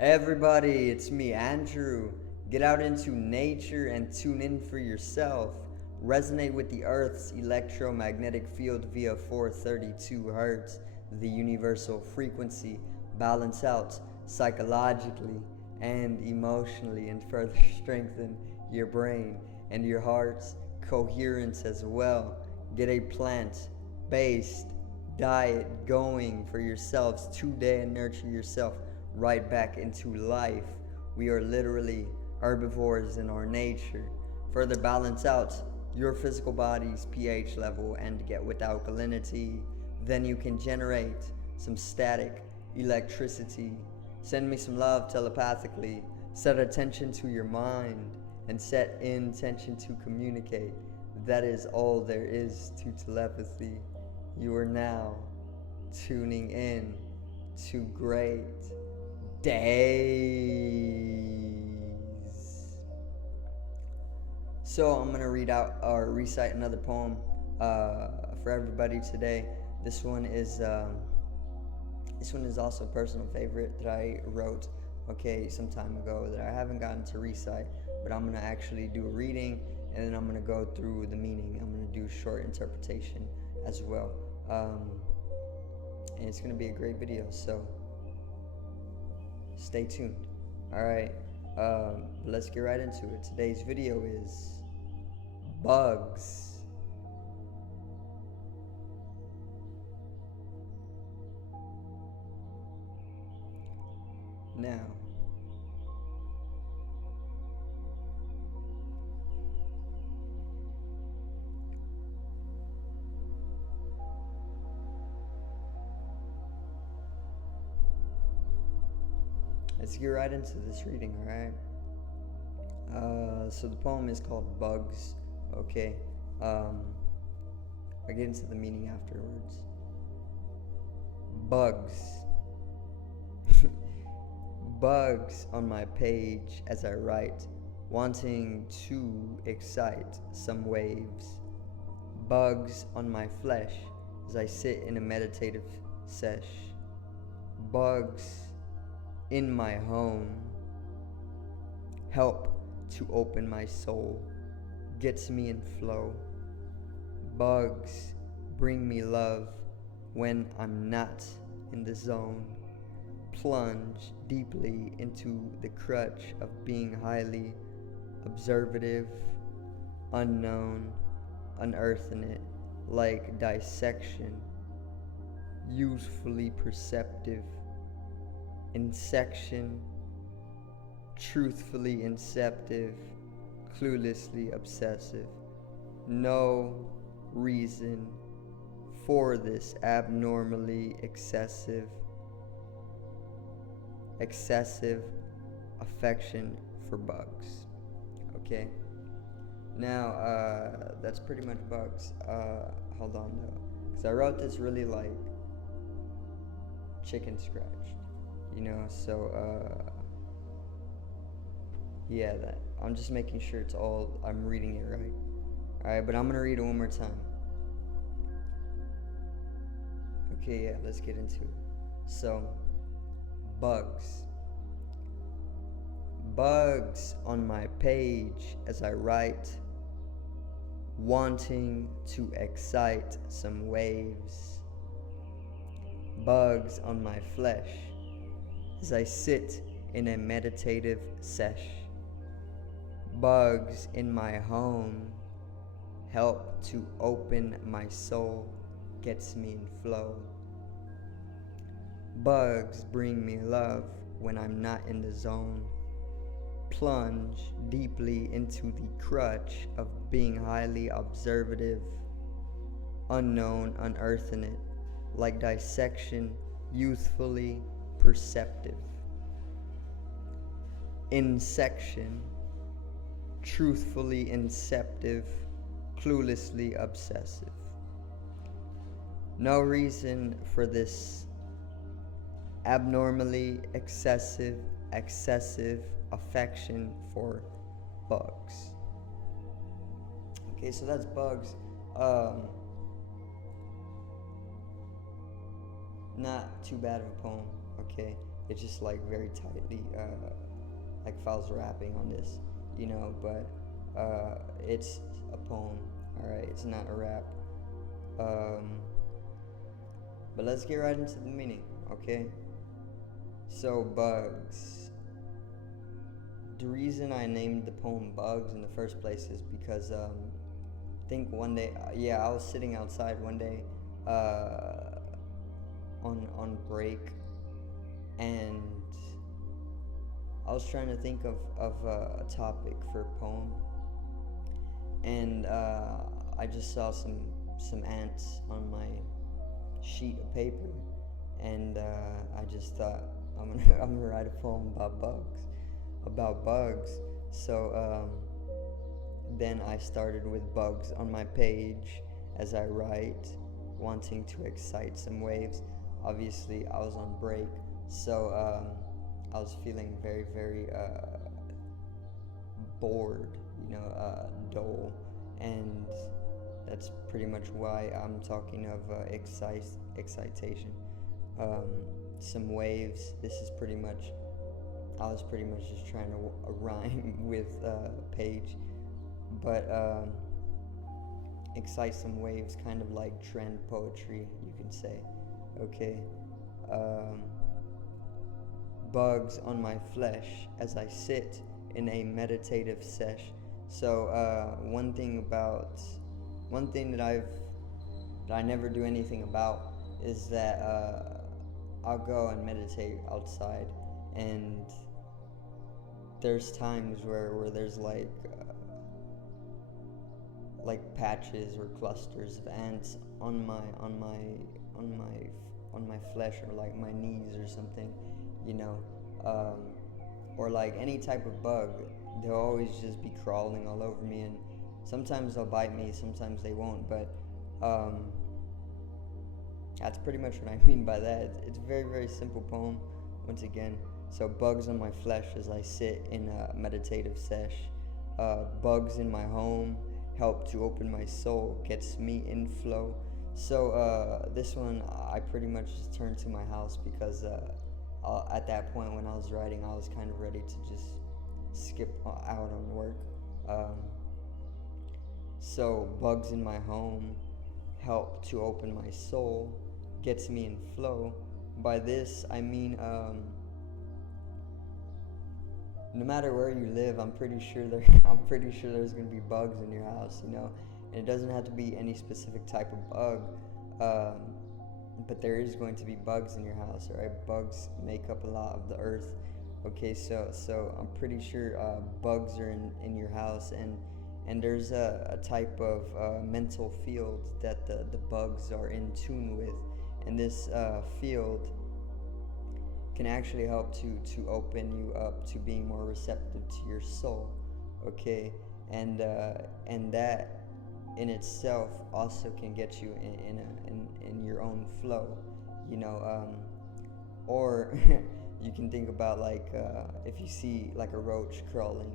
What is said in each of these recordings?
Hey everybody, it's me, Andrew. Get out into nature and tune in for yourself. Resonate with the Earth's electromagnetic field via 432 Hertz, the universal frequency. Balance out psychologically and emotionally, and further strengthen your brain and your heart's coherence as well. Get a plant based diet going for yourselves today and nurture yourself right back into life. We are literally herbivores in our nature. Further balance out your physical body's pH level and get with alkalinity. Then you can generate some static electricity. Send me some love telepathically. Set attention to your mind and set intention to communicate. That is all there is to telepathy. You are now tuning in to great days. So I'm gonna read out or recite another poem for everybody today. This one is also a personal favorite that I wrote some time ago that I haven't gotten to recite, but I'm gonna actually do a reading and then I'm gonna go through the meaning. I'm gonna do a short interpretation as well, and it's gonna be a great video. So stay tuned. Alright, let's get right into it. Today's video is bugs. Now, let's get right into this reading, alright? So the poem is called Bugs, okay? I'll get into the meaning afterwards. Bugs. Bugs on my page as I write, wanting to excite some waves. Bugs on my flesh as I sit in a meditative sesh. Bugs in my home help to open my soul, gets me in flow. Bugs bring me love when I'm not in the zone. Plunge deeply into the crutch of being highly observative, unknown, unearthing it like dissection, usefully perceptive, insection, truthfully inceptive, cluelessly obsessive. No reason for this abnormally excessive affection for bugs. Okay, now that's pretty much bugs. Hold on though, because I wrote this really like chicken scratched, so yeah, that I'm just making sure I'm reading it right. Alright, but I'm gonna read it one more time. Okay, yeah, let's get into it. So, bugs. Bugs on my page as I write, wanting to excite some waves. Bugs on my flesh as I sit in a meditative sesh. Bugs in my home help to open my soul, gets me in flow. Bugs bring me love when I'm not in the zone. Plunge deeply into the crutch of being highly observative, unknown, unearthing it like dissection, youthfully perceptive. Insection, truthfully inceptive, cluelessly obsessive. No reason for this abnormally excessive affection for bugs. Okay, so that's bugs. Not too bad of a poem, okay? it's just like very tightly like if I was rapping on this, but it's a poem. All right, it's not a rap. Um, but let's get right into the meaning, okay? So bugs. The reason I named the poem Bugs in the first place is because I think one day, I was sitting outside one day on break, and I was trying to think of a topic for a poem, and I just saw some ants on my sheet of paper, and I just thought I'm gonna write a poem about bugs. So then I started with bugs on my page as I write, wanting to excite some waves. Obviously, I was on break, so I was feeling very, very bored, dull, and that's pretty much why I'm talking of excitation. Um, some waves. This is pretty much. I was pretty much just trying to rhyme with page, but excite some waves, kind of like trend poetry, you can say. Okay. Um, Bugs on my flesh as I sit in a meditative sesh. So one thing that I never do anything about is that I'll go and meditate outside, and there's times where there's like patches or clusters of ants on my flesh, or like my knees or something, or like any type of bug. They'll always just be crawling all over me, and sometimes they'll bite me, sometimes they won't, but that's pretty much what I mean by that. It's a very, very simple poem, once again. So bugs on my flesh as I sit in a meditative sesh. Bugs in my home help to open my soul, gets me in flow. So this one, I pretty much just turned to my house because at that point when I was writing, I was kind of ready to just skip out on work. So bugs in my home help to open my soul, gets me in flow. By this I mean no matter where you live, I'm pretty sure there's gonna be bugs in your house, and it doesn't have to be any specific type of bug, but there is going to be bugs in your house, right? Bugs make up a lot of the earth. Okay, so I'm pretty sure bugs are in your house, and there's a type of mental field that the bugs are in tune with, and this field can actually help to open you up to being more receptive to your soul, okay, and that in itself also can get you in your own flow, or you can think about like if you see like a roach crawling,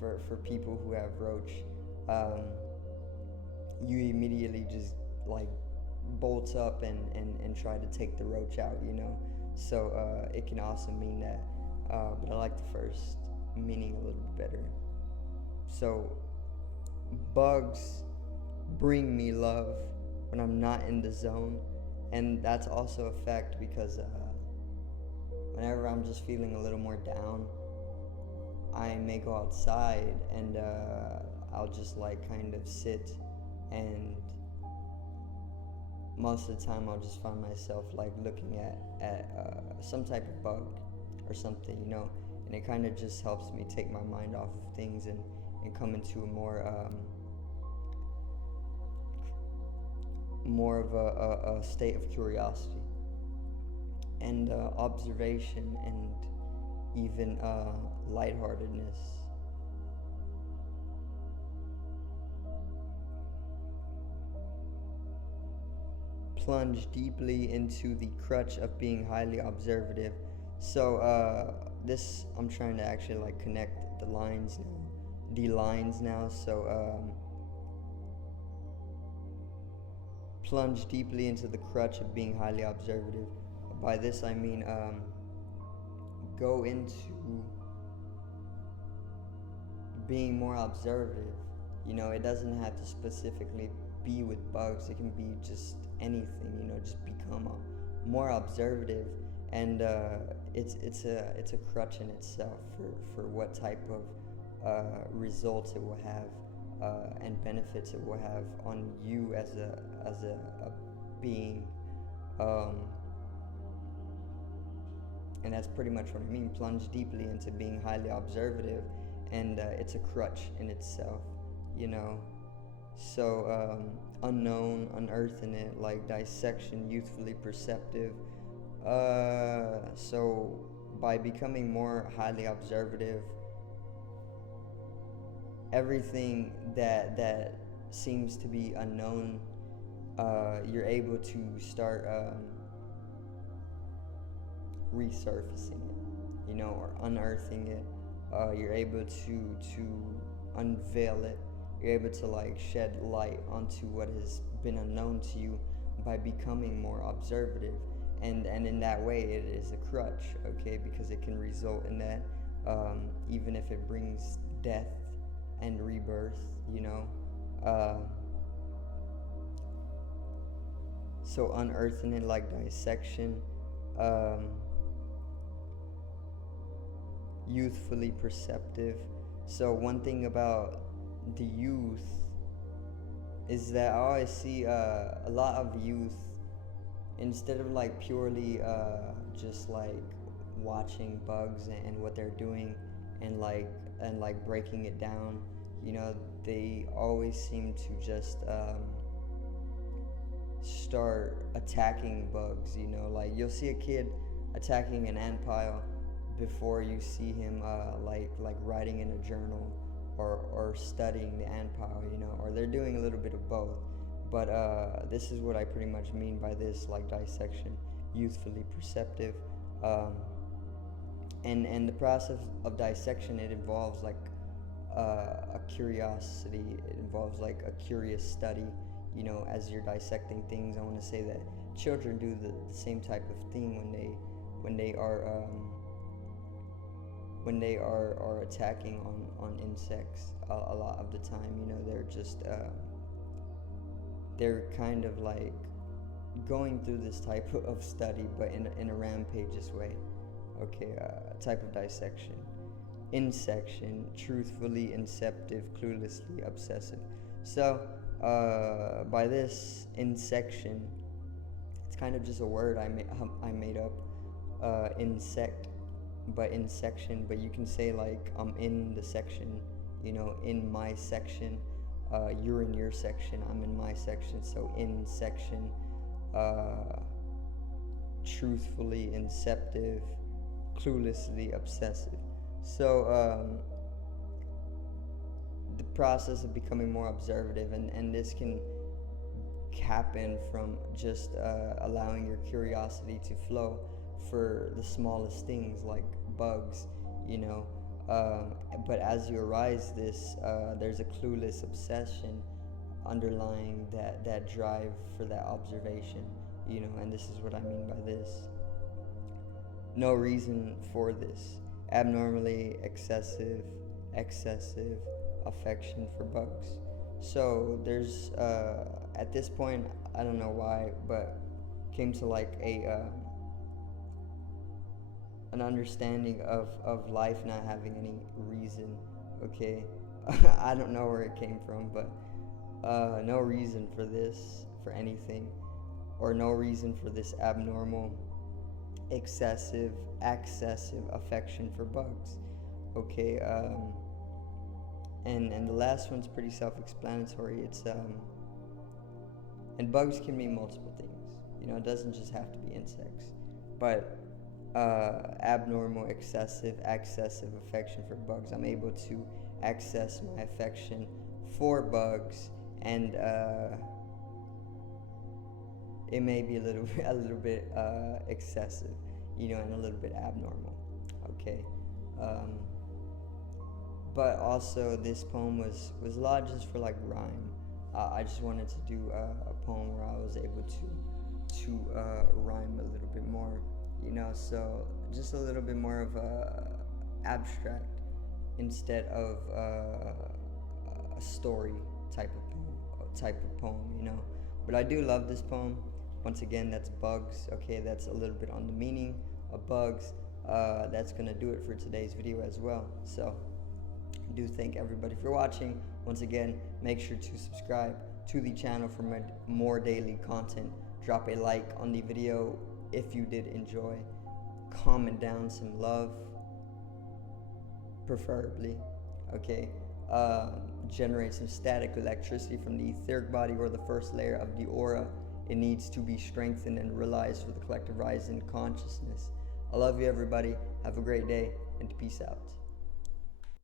for people who have roach, you immediately just like bolt up and try to take the roach out, so it can also mean that, but I like the first meaning a little bit better. So bugs bring me love when I'm not in the zone, and that's also a fact because whenever I'm just feeling a little more down, I may go outside and I'll just like kind of sit, and most of the time I'll just find myself like looking at some type of bug or something, and it kind of just helps me take my mind off of things and come into a more of a state of curiosity and observation and even lightheartedness. Plunge deeply into the crutch of being highly observative. So this, I'm trying to actually like connect the lines now. So plunge deeply into the crutch of being highly observative. by this I mean go into being more observative. You know, it doesn't have to specifically be with bugs. It can be just anything. You know, just become more observative, and it's a crutch in itself for what type of results it will have and benefits it will have on you as a being. And that's pretty much what I mean. Plunge deeply into being highly observative, and it's a crutch in itself, you know. So unknown, unearthing it, like dissection, youthfully perceptive. So by becoming more highly observative, everything that seems to be unknown, you're able to start resurfacing it, you know, or unearthing it. You're able to unveil it. You're able to like shed light onto what has been unknown to you by becoming more observative, and in that way it is a crutch, okay, because it can result in that, even if it brings death and rebirth, you know. So unearthing it, like dissection. Youthfully perceptive. So one thing about the youth is that I always see a lot of youth, instead of like purely just like watching bugs and what they're doing and like breaking it down, you know, they always seem to just start attacking bugs, you know. Like you'll see a kid attacking an ant pile before you see him like writing in a journal or studying the ant pile, you know, or they're doing a little bit of both. But this is what I pretty much mean by this, like dissection, youthfully perceptive. And the process of dissection, it involves like a curiosity. It involves like a curious study. You know, as you're dissecting things, I want to say that children do the same type of thing when they are attacking on insects a lot of the time. You know, they're just they're kind of like going through this type of study, but in a rampageous way. Okay, type of dissection. Insection, truthfully inceptive, cluelessly obsessive. So by this insection, it's kind of just a word I made up. Insect, but in section, but you can say like I'm in the section, you know, in my section. You're in your section, I'm in my section. So in section, truthfully inceptive, cluelessly obsessive. So the process of becoming more observative, and this can happen from just allowing your curiosity to flow for the smallest things like bugs, you know. But as you arise this, there's a clueless obsession underlying that drive for that observation, you know. And this is what I mean by this. No reason for this. Abnormally excessive affection for bugs. So there's at this point, I don't know why, but came to like an understanding of life not having any reason, okay. I don't know where it came from, but no reason for this, for anything, or no reason for this abnormal, excessive affection for bugs, okay. And the last one's pretty self-explanatory. It's and bugs can mean multiple things, you know. It doesn't just have to be insects, but abnormal, excessive affection for bugs. I'm able to access my affection for bugs, and it may be a little bit excessive, you know, and a little bit abnormal, okay. But also this poem was a lot just for like rhyme. I just wanted to do a poem where I was able to rhyme a little bit more you know, so just a little bit more of a abstract instead of a story type of poem, you know. But I do love this poem. Once again, that's Bugs. Okay, that's a little bit on the meaning of bugs. That's gonna do it for today's video as well. So I do thank everybody for watching. Once again, make sure to subscribe to the channel for more daily content. Drop a like on the video if you did enjoy. Comment down some love, preferably. Okay. Generate some static electricity from the etheric body or the first layer of the aura. It needs to be strengthened and realized for the collective rise in consciousness. I love you, everybody. Have a great day, and peace out.